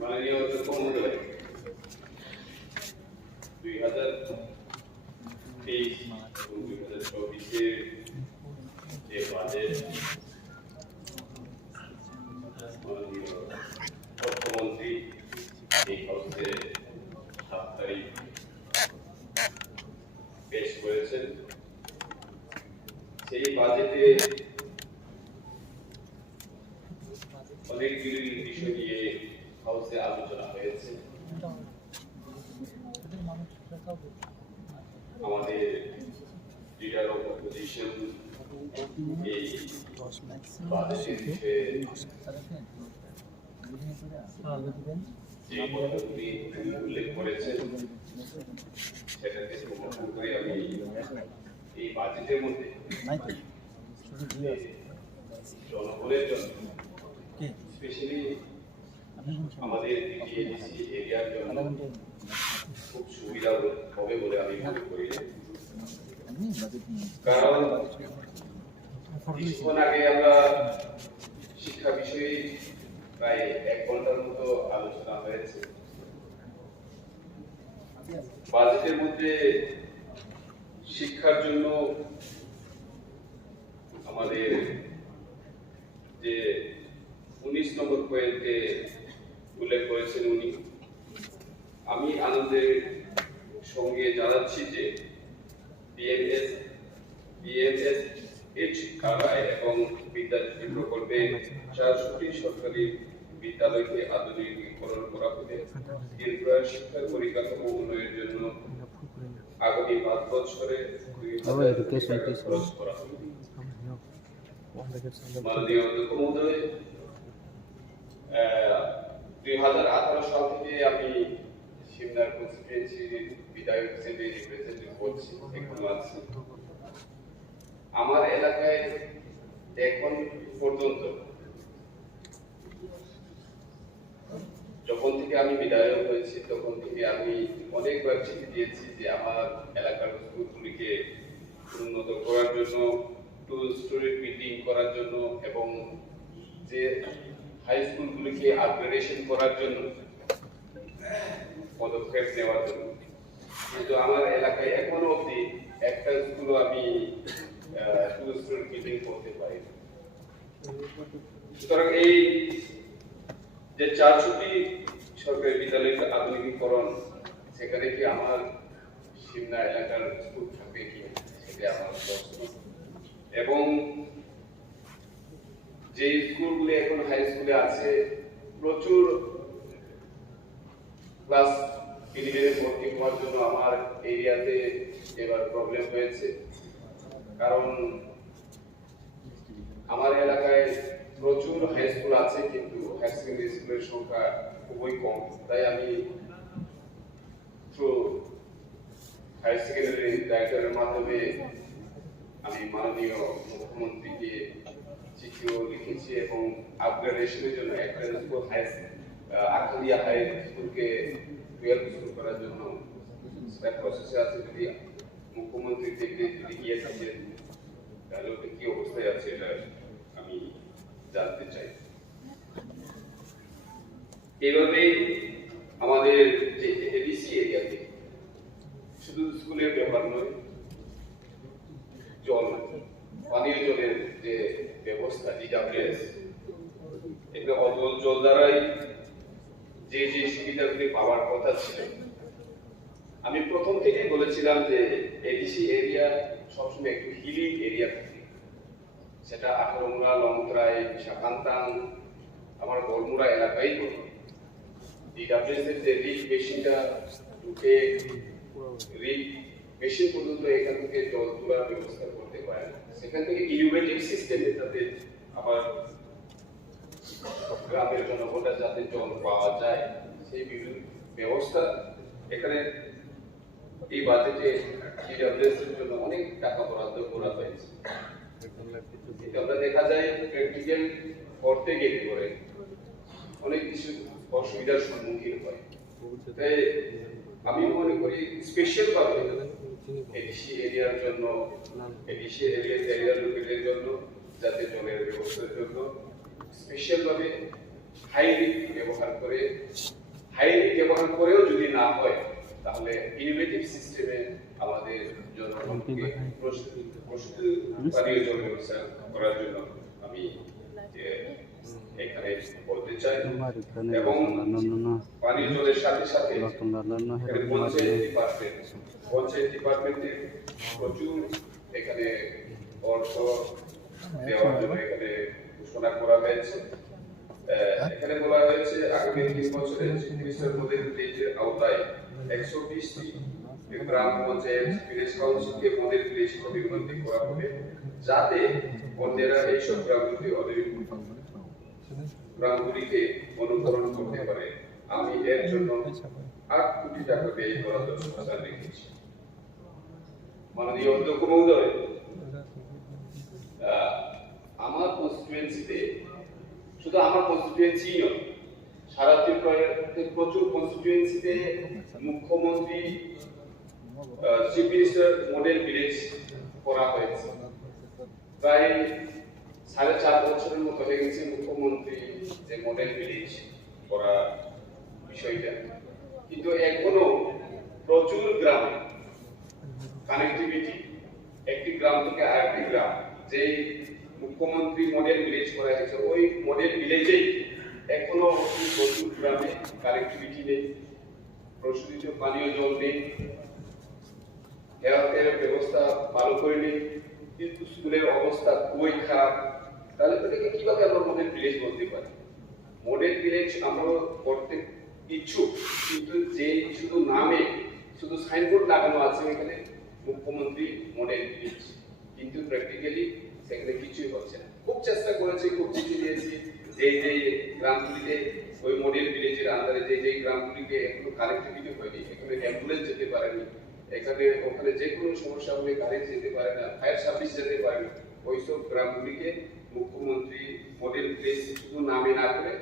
মাননীয় অধ্যক্ষ মহোদয়, 2023 এবং 2024 যে বাজেট মাননীয় অর্থমন্ত্রী এই হাউসে 7 তারিখ পেশ করেছেন, সেই বাজেটে অনেকগুলি বিষয় নিয়ে হাউসে আলোচনা হয়েছে। আমাদের লিডার অফ অপোজিশন এই বাজেটের বিষয়ে যে পদ্ধতি উল্লেখ করেছেন সেটাকে সমর্থন করে আমি এই বাজেটের মধ্যে জনগণের জন্য স্পেশালি আমাদের ডিটিএডিসি এরিয়ার জন্য খুব সুবিধা হবে বলে আমি মনে করি। কারণ কিছুক্ষণ আগে আমরা শিক্ষা বিষয়ে প্রায় 1 ঘন্টার মতো আলোচনা হয়েছে। বাজেটের মধ্যে শিক্ষার জন্য আমাদের যে 19 নম্বর পয়েন্টে উল্লেখ করেছেন উনি, আমি আনন্দের সঙ্গে জানাচ্ছি যে বিএমএসএইচআরআই এবং বিদ্যাজ্যোতি প্রকল্পে 4টি সরকারি বিদ্যালয়কে আধুনিকীকরণ করা হবে। এরপর শিক্ষার পরিকাঠামো উন্নয়নের জন্য আগামী 5 বছরে 2000 টাকা খরচ করা হবে। মাননীয় অধ্যক্ষ মহোদয়, 2018 সাল থেকে আমি সিমনার কনস্টিটুয়েন্সির বিধায়ক হিসেবে রিপ্রেজেন্ট করছি, এখনো আছি। আমার এলাকায় এখন পর্যন্ত যখন থেকে আমি বিধায়ক হয়েছি তখন থেকে আমি অনেকবার চিঠি দিয়েছি যে আমার এলাকার স্কুলগুলিকে উন্নত করার জন্য, 2 স্টোরি বিল্ডিং করার জন্য এবং যে হাই স্কুলগুলিকে আপগ্রেডেশন করার জন্য পদক্ষেপ নেওয়ার জন্য। কিন্তু আমার এলাকায় এখনো অবধি একটা স্কুলও আমি 2 স্টোরি বিল্ডিং করতে পারি। সুতরাং এই যে 4টি সরকারি বিদ্যালয়ের আধুনিকীকরণ, সেখানে কি আমার সিমনা এলাকার স্কুল থাকবে কি, সেটা আমার প্রশ্ন। এবং যে স্কুলগুলি এখন হাই স্কুলে আছে, প্রচুর ক্লাস 11 ভর্তি হওয়ার জন্য আমার এরিয়াতে এবার প্রবলেম হয়েছে। কারণ আমার এলাকায় প্রচুর হাই স্কুল আছে কিন্তু হাই সেকেন্ডারি স্কুলের সংখ্যা খুবই কম। তাই আমি হাই সেকেন্ডারি ডাইরেক্টরের মাধ্যমে আমি মাননীয় মুখ্যমন্ত্রীকে চিঠিও লিখেছি এবং আপগ্রেডেশনের জন্য একটা স্কুল আখালিয়া হাই স্কুলকে 12 স্কুল করার জন্য প্রসেসে আছে। যদি মুখ্যমন্ত্রী দেখলে যদি গিয়ে থাকেন তাহলে ওটা কি অবস্থায় আছে এটা আমি জানতে চাই। এইভাবে আমাদের যে এডিসি এরিয়াতে শুধু স্কুলের ব্যাপার নয়, পানীয় জলের যে ব্যবস্থা ডিডব্লিউএস, এটা অতল জল দ্বারাই যে যে সুবিধাগুলি পাওয়ার কথা ছিল। আমি প্রথম থেকেই বলেছিলাম যে এডিসি এরিয়া সবসময় একটু হিলি এরিয়া থাকে, সেটা আখরমুড়া, লংতরাই, শাকান্তাং, আমার গড়মুড়া এলাকাই বলুন। ডিডব্লিউএস এর যে রিক মেশিনটা ঢুকে রিক মেশিন পর্যন্ত এখান থেকে জল তোলার ব্যবস্থা করতে পারে না, সেখান থেকে ইনোভেটিভ সিস্টেমে যাতে আবার গ্রামের জনগণরা যাতে জল পাওয়া যায় সেই বিভিন্ন ব্যবস্থা এখানে এই বাজেটে ডিডব্লিউএস এর জন্য অনেক টাকা বরাদ্দ করা হয়েছে। আমরা দেখা যায় প্র্যাকটিক্যাল করতে গেলে পরে অনেক কিছু অসুবিধার সম্মুখীন হয়। তাই আমি মনে করি স্পেশাল ভাবে এডিসি এরিয়ার জন্য, এডিসি এরিয়ার লোকেদের জন্য যাতে জলের ব্যবস্থার জন্য স্পেশাল ভাবে হাইলি ব্যবহার করেও যদি না হয়, তাহলে ইনোভেটিভ সিস্টেমে আমাদের জনগণকে প্রস্তুত পানীয় জল ব্যবস্থা করার জন্য আমি এখানে বলতে চাই। এবং পানীয় জলের সাথে সাথে পঞ্চায়েত ডিপার্টমেন্টে প্রচুর এখানে অর্থ দেওয়ার জন্য এখানে ঘোষণা করা হয়েছে। এখানে বলা হয়েছে আগামী 3 বছরে মিস্টার মডেল ভিলেজের আওতায় 120টি গ্রাম পঞ্চায়েত ভিলেজ কাউন্সিলকে মডেল ভিলেজ পরিণত করা হবে, যাতে অন্যেরা এইসব গ্রামগুলিকে অনুকরণ করতে পারে। আমি এর জন্য 8 কোটি টাকা ব্যয় করার প্রস্তাব রেখেছি। মাননীয় অধ্যক্ষ মহোদয়, আমার কনস্টিটুয়েন্সিতে, শুধু আমার কনস্টিটুয়েন্সি নয়, সারা ত্রিপুরার প্রচুর কনস্টিটুয়েন্সিতে মুখ্যমন্ত্রী চিফ মিনিস্টার মডেল ভিলেজ করা হয়েছে। প্রায় 4.5 বছরের মতো হয়ে গেছে মুখ্যমন্ত্রী যে মডেল ভিলেজ করা বিষয়টা, কিন্তু এখনো প্রচুর গ্রামে কানেক্টিভিটি, একটি গ্রাম থেকে আরেকটি গ্রাম, যে মুখ্যমন্ত্রী মডেল ভিলেজ করা হয়েছে ওই মডেল ভিলেজেই এখনো প্রচুর গ্রামে কানেক্টিভিটি নেই, প্রস্তুত পানীয় জল নেই, হেলথের ব্যবস্থা ভালো করে নেই, কিন্তু স্কুলের অবস্থা খুবই খারাপ। তাহলে এটাকে কিভাবে আমরা মডেল ভিলেজ বলতে পারি? মডেল ভিলেজ আমরা করতে ইচ্ছুক, কিন্তু যে শুধু নামে, শুধু সাইনবোর্ড লাগানো আছে এখানে মুখ্যমন্ত্রী মডেল ভিলেজ, কিন্তু প্র্যাকটিক্যালি সেখানে কিছুই হচ্ছে না। খুব চেষ্টা করেছি, খুব চিঠি দিয়েছি, যে গ্রামগুলিতে ওই মডেল ভিলেজের আন্ডারে যে গ্রামগুলিকে এখনো কানেক্টিভিটি হয়নি, এখানে অ্যাম্বুলেন্স যেতে পারেনি, ওখানে যে কোনো সমস্যা হলে কারেন্ট যেতে পারে না, ফায়ার সার্ভিস যেতে পারে না, ওইসব গ্রামগুলিকে মুখ্যমন্ত্রী মডেল ভিলেজ শুধু নামে না করে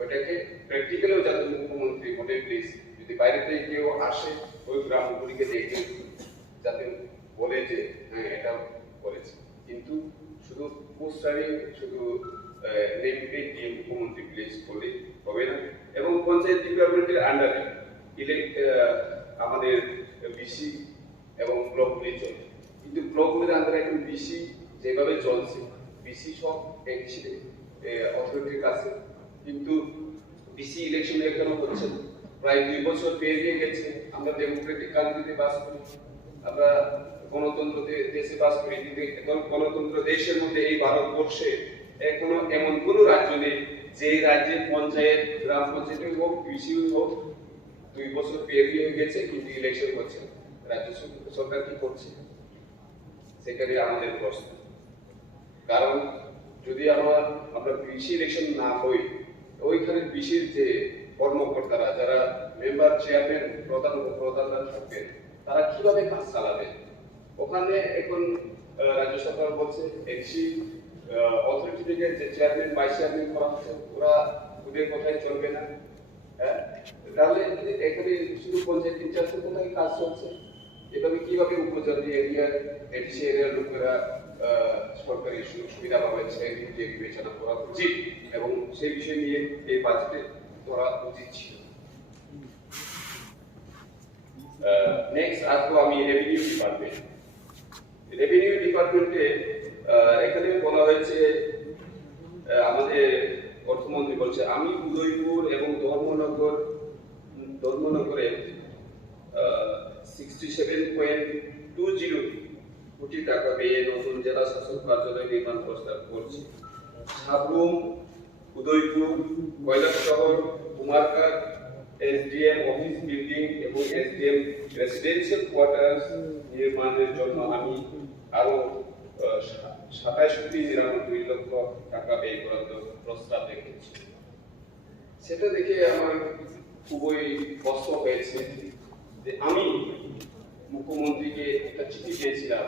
ওটাকে প্র্যাকটিক্যালেও যাতে মুখ্যমন্ত্রী মডেল ভিলেজ, যদি বাইরে থেকে কেউ আসে ওই গ্রামগুলিকে দেখে যাতে বলে যে হ্যাঁ এটা করেছে, কিন্তু শুধু পোস্টারে, শুধু নেম প্লেট দিয়ে মুখ্যমন্ত্রী ভিলেজ করলে হবে না। এবং পঞ্চায়েত ডিপার্টমেন্টের আন্ডারে আমাদের বিসি এবং ব্লকগুলি চলে, কিন্তু ব্লকগুলির আন্ডারে এখন বিসি যেভাবে চলছে, বিসি সব অথরিটির কাছে, কিন্তু বিসি ইলেকশন এখনো হচ্ছে, প্রায় 2 বছর পেরিয়ে গেছে। আমরা ডেমোক্রেটিক কান্ট্রিতে বাস করি, আমরা গণতন্ত্র দেশে বাস করি, কিন্তু গণতন্ত্র দেশের মধ্যে এই ভারতবর্ষে এখনো এমন কোন রাজ্য নেই যে রাজ্যের পঞ্চায়েত, গ্রাম পঞ্চায়েত হোক, বিসি হোক, 2 বছর পেরিয়ে গেছে কিন্তু ইলেকশন হচ্ছে। রাজ্য সরকার কি করছে? সেখানে আমাদের প্রশ্ন। কারণ যদি আমরা বিসি ইলেকশন না হই, ওইখানে বিসির যে কর্মকর্তারা, যারা মেম্বার, চেয়ারম্যান, প্রধানরা থাকবেন, তারা কিভাবে কাজ চালাবে? ওখানে এখন রাজ্য সরকার বলছে এনসি অথরিটি থেকে যে চেয়ারম্যান, ভাইস চেয়ারম্যান করা হচ্ছে, ওদের কথাই চলবে না। তাহলে এখানে শুধু পঞ্চায়েত ইনচার্জের কোথায় কাজ চলছে? এভাবে কিভাবে উপজাতি এরিয়ার, এডিসি এরিয়ার লোকেরা সরকারি সুযোগ সুবিধা পাবেন সেদিকে বিবেচনা করা উচিত, এবং সেই বিষয় নিয়ে এই বাজেটে করা উচিত ছিল। নেক্সট আসবো আমি রেভিনিউ ডিপার্টমেন্ট। রেভিনিউ ডিপার্টমেন্টে এখানে বলা হয়েছে, আমাদের অর্থমন্ত্রী বলছে আমি উদয়পুর এবং ধর্মনগরে 67.20 কোটি টাকা ব্যয়ে নতুন জেলা শাসক কার্যালয় নির্মাণ প্রস্তাব করছি। Sabroom, Udaipur, Kailashahar, Kumarghat SDM office building এবং এসডিএম রেসিডেন্সিয়াল কোয়ার্টার্স নির্মাণের জন্য আমি আরো 27.99 লক্ষ টাকা ব্যয় করার প্রস্তাব রেখেছি। সেটা দেখে আমার খুবই কষ্ট হয়েছে যে আমি মুখ্যমন্ত্রীকে একটা চিঠি দিয়েছিলাম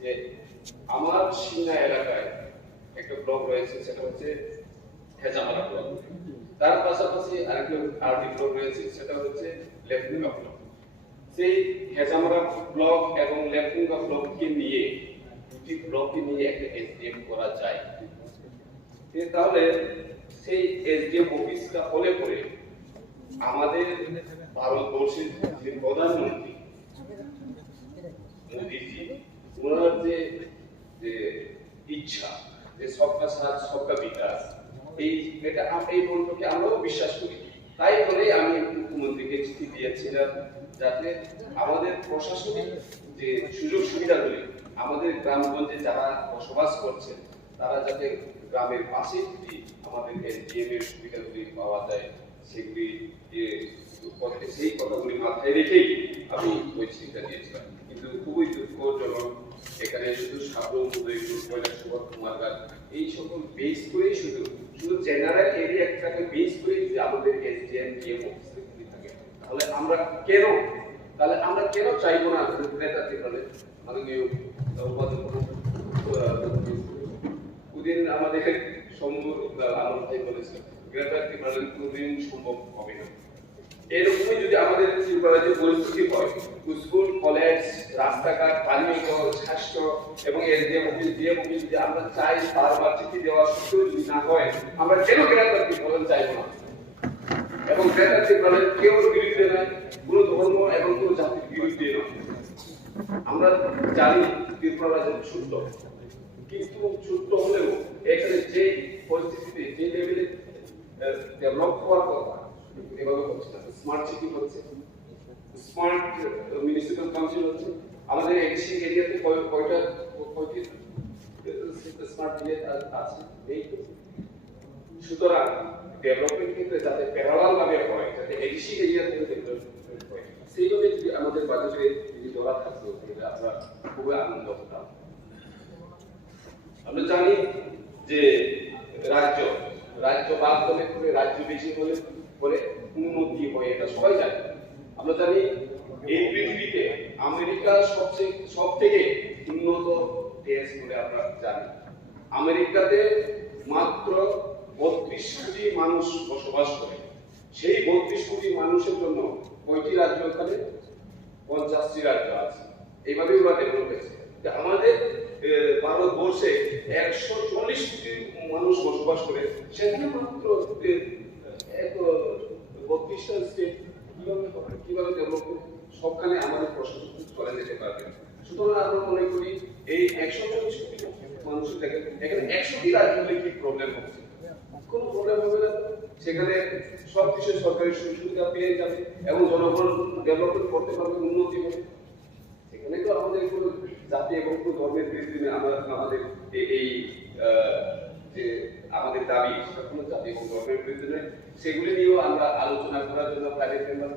যে আমার সিংহা এলাকায় একটা ব্লক রয়েছে, সেটা হচ্ছে হেজামারা ব্লক, তার পাশাপাশি আরেকটা আরডি ব্লক রয়েছে, সেটা হচ্ছে লেফুঙ্গা ব্লক। সেই হেজামারা ব্লক এবং লেফুঙ্গা ব্লককে নিয়ে, দুটি ব্লককে নিয়ে একটা এসডিএম করা যায়, তাহলে সেই এসডিএম অফিসটা হলে পরে আমাদের ভারতবর্ষের যে প্রধানমন্ত্রী মোদীজি ওনার যে ইচ্ছা যে সবকা সাথ সবকা বিকাশ এই মন্ত্রকে আমরাও বিশ্বাস করি। তাই বলে আমি মুখ্যমন্ত্রীকে চিঠি দিয়েছিলাম যাতে আমাদের প্রশাসনিক যে সুযোগ সুবিধাগুলি আমাদের গ্রামগঞ্জে যারা বসবাস করছেন তারা যাতে গ্রামের পাশে যদি আমাদের এসডিএম এর সুবিধাগুলি পাওয়া যায় সেগুলি সেই কথাগুলি মাথায় রেখেই আমি ওই চিঠিটা দিয়েছিলাম। কিন্তু খুবই দুঃখজনক এখানে শুধু সাবরুম উদয়পুর কৈলাসহর কুমারঘাট এই সকল বেস করেই শুধু জেনারেল এরিয়াটাকে বেস করেই যদি আমাদের এসডিএম ডিএম অফিসগুলি থাকে তাহলে আমরা কেন চাইবো না নেতাকে বলে মাননীয় ওদিন আমাদের আনন্দ ভাই বলেছেন গ্রেটার ত্রিপুরার কোনদিন সম্ভব হবে না। এরকমই যদি আমাদের ত্রিপুরার যে পরিস্থিতি হয় স্কুল কলেজ রাস্তাঘাট পানীয় জল স্বাস্থ্য এবং এসডিএম অফিস ডিএম অফিস যদি আমরা চাই বারবার চিঠি দেওয়া সত্ত্বেও যদি না হয় আমরা কেন গ্রেটার ত্রিপুরা চাইবো না? এবং গ্রেটার ত্রিপুরার কেউ বিরুদ্ধে নয়, কোনো ধর্ম এবং কোনো জাতির বিরুদ্ধে নয়। আমরা জানি ত্রিপুরা রাজ্য ছোট্ট, কিন্তু ছোট্ট হলেও এখানে যে পরিস্থিতিতে যে লেভেলে ডেভেলপ হওয়ার কথা এভাবে হচ্ছে না। স্মার্ট সিটি হচ্ছে, স্মার্ট মিউনিসিপ্যাল কাউন্সিল হচ্ছে, আমাদের এক্সিস্টিং এরিয়াতে কয়টি স্মার্ট এরিয়া আছে এই। সুতরাং ডেভেলপমেন্ট ক্ষেত্রে যাতে প্যারালাল ভাবে হয়, যাতে এক্সিস্টিং এরিয়াতে ডেভেলপমেন্ট হয়, সেইভাবে যদি আমাদের বাজেটে যদি ধরা থাকতো তাহলে আমরা খুবই আনন্দ হতাম। আমরা জানি যে রাজ্য বাদ হলে করে রাজ্য বেশি হলে পরে উন্নতি হয়, এটা সবাই জানে। আমরা জানি এই পৃথিবীতে আমেরিকা সব থেকে উন্নত দেশ বলে আমরা জানি। আমেরিকাতে মাত্র 32 কোটি মানুষ বসবাস করে। সেই 32 কোটি মানুষের জন্য কয়টি রাজ্য ওখানে? 50টি রাজ্য আছে। এইভাবে ওরা ডেভেলপ হয়েছে। আমাদের ভারতবর্ষে 140 কোটি মানুষ বসবাস করে, সেখানে মাত্র 32টা স্টেট কিভাবে ডেভেলপ করে? সবখানে আমাদের প্রশাসন চলে যেতে পারবে। সুতরাং আমরা মনে করি এই 140 কোটি মানুষের থেকে এখানে 100টি রাজ্য হলে কি প্রবলেম হচ্ছে? কোনো প্রবলেম হবে না। সেখানে সব কিছু সরকারি সুবিধা পেয়ে যাবে এবং জনগণ ডেভেলপমেন্ট করতে পারবে, উন্নতি হবে। এখানে তো আমাদের কোনো জাতি এবং কোনো ধর্মের বিরুদ্ধে আমাদের এই যে আমাদের দাবি কোনো জাতি এবং ধর্মের বিরুদ্ধে নয়। সেগুলি নিয়েও আমরা আলোচনা করার জন্য প্রাইভেট মেম্বার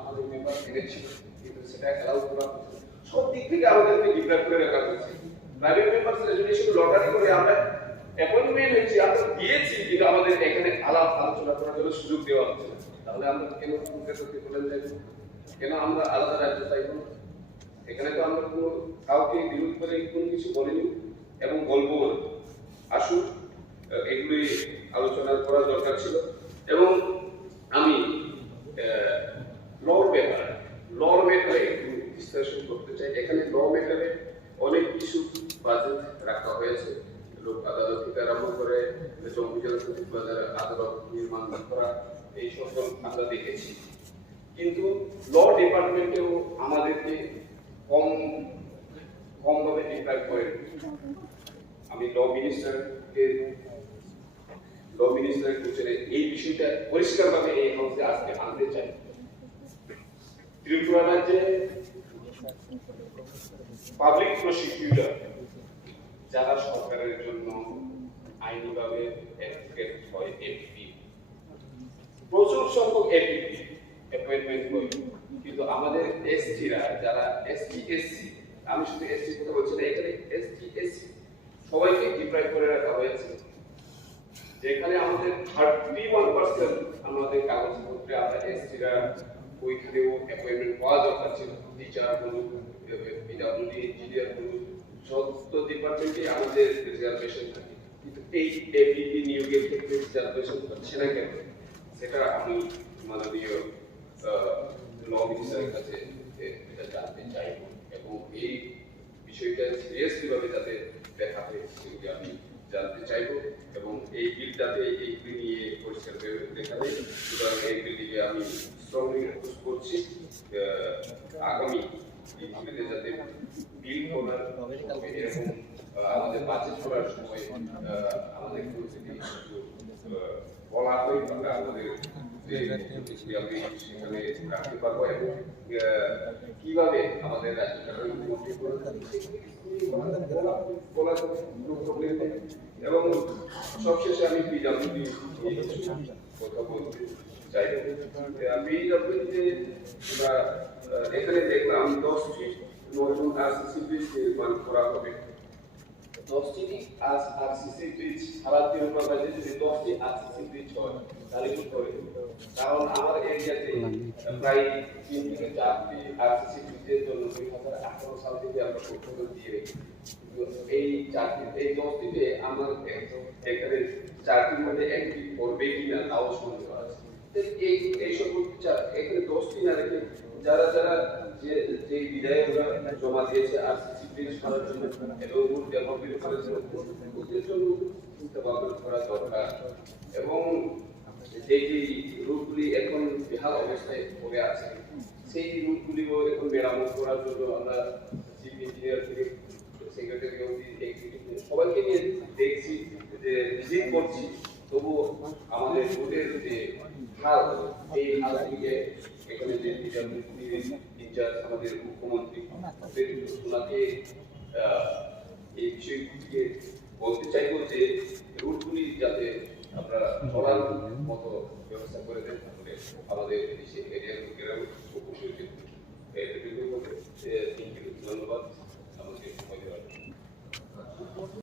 আমাদের মেম্বার এনেছিল, কিন্তু সেটা অ্যালাউ করা সব দিক থেকে আমাদেরকে ডিক্লেয়ার করে রাখা হয়েছে। প্রাইভেট মেম্বার রেজুলেশন লটারি করে আমরা অ্যাপয়েন্টমেন্ট হয়েছি, আমরা গিয়েছি, কিন্তু আমাদের এখানে আলোচনা করার জন্য সুযোগ দেওয়া হচ্ছে না। তাহলে আমরা কেন আমরা আলাদা রাজ্য চাইব না? এখানে তো আমরা কোনো কাউকে বিরোধ করে কোনো কিছু বলিনি এবং বলবো না। আসুন এগুলি আলোচনা করা দরকার ছিল। এবং আমি লর ব্যাপারে একটু বিশ্লেষণ করতে চাই। এখানে ল ব্যাপারে অনেক কিছু বাজেট রাখা হয়েছে, লোক আদালত থেকে আরম্ভ করে জম্মু জেলা সচিব বাজার আদালত নির্মাণ করা, এই সকল আমরা দেখেছি। কিন্তু ল ডিপার্টমেন্টেও আমাদেরকে কম ভাবে ডিক্লেয়ার করে। আমি ল মিনিস্টারের কোচের এই বিষয়টা পরিষ্কারভাবে এই হাউসে আজকে আনতে চাই। ত্রিপুরা রাজ্যে পাবলিক প্রসিকিউটর যারা সরকারের জন্য আইনিভাবে অ্যাডভোকেট হয়, এপিপি, প্রচুর সংখ্যক এপিপি অ্যাপয়েন্টমেন্ট হয়। কিন্তু আমাদের এসটিরা যারা এসসি, আমি শুধু এসসি কথা বলছি না, এখানে এসসি সবাইকে ডিপ্রাইভ করে রাখা হয়েছে। যেখানে আমাদের 31% আমাদের কাগজপত্রে আমরা এসটিরা ওইখানেও অ্যাপয়েন্টমেন্ট পাওয়া দরকার ছিল। টিচার বলুন, পিডব্লিউডি ইঞ্জিনিয়ার বলুন, সমস্ত ডিপার্টমেন্টে আমাদের রিজার্ভেশন থাকে। কিন্তু এই এপিপি নিয়োগের ক্ষেত্রে রিজার্ভেশন হচ্ছে না কেন? সেটা আমি মাননীয় ল মিনিস্টারের কাছে এটা জানতে চাইব এবং এই বিষয়টা সিরিয়াসলি ভাবে যাতে দেখা হয় সেগুলি আমি জানতে চাইবো এবং এই বিলটাতে এইগুলি নিয়ে পরিষ্কার দেখা যায়। সুতরাং এই বিলটিকে আমি স্ট্রংলি রিকোয়েস্ট করছি আগামী দিনগুলিতে যাতে বিল করার এরকম আমাদের বাজেট করার সময় আমাদের বলা হয় আমরা আমাদের যে আমি সেখানে রাখতে পারবো এবং কিভাবে আমাদের এবং সবশেষে আমি পিডব্লিউডি কথা বলতে চাই। পিডব্লিউডিতে আমরা এখানে দেখলাম 10টি নতুন আরসিসি ব্রিজ নির্মাণ করা হবে। 10টি আরসিসি ব্রিজ সারা তিরুপতি যদি 10টি আরসিসি ব্রিজ হয় তাহলে কি করে? কারণ আমার এরিয়াতে প্রায় 3 থেকে 4টি আরসিসি ব্রিজের জন্য 2018 সাল থেকে আমরা প্রপোজাল দিয়ে রেখেছি। এই 10টিতে আমার এখানে 4টির মধ্যে একটি করবে কিনা তাও সন্দেহ আছে। এইসব এখানে 10টি না রেখে যারা যারা যে বিধায়করা জমা দিয়েছে আরসিসি ব্রিজ করার জন্য এবং ডেভেলপমেন্ট করার জন্য ওদের জন্য চিন্তা ভাবনা করা দরকার এবং যে রুটগুলি এখন বেহাল অবস্থায় পড়ে আছে সেই রুটগুলিও এখন মেরামত করার জন্য আমরা চিফ ইঞ্জিনিয়ার থেকে সেক্রেটারি অবধি এক্সিকিউটিভ সবাইকে নিয়ে দেখছি যে ভিজিট করছি, তবু আমাদের রুটের যে হাল এই হালটিকে এখানে যে ইনচার্জ আমাদের মুখ্যমন্ত্রী ওনাকে এই বিষয়টিকে বলতে চাইবো যে রুটগুলি যাতে আমরা চলার মতো ব্যবস্থা করে দেন, তাহলে আমাদের সেই এরিয়ার লোকেরাও উপকৃত হবে। ধন্যবাদ আমাকে সময় দেওয়ার জন্য।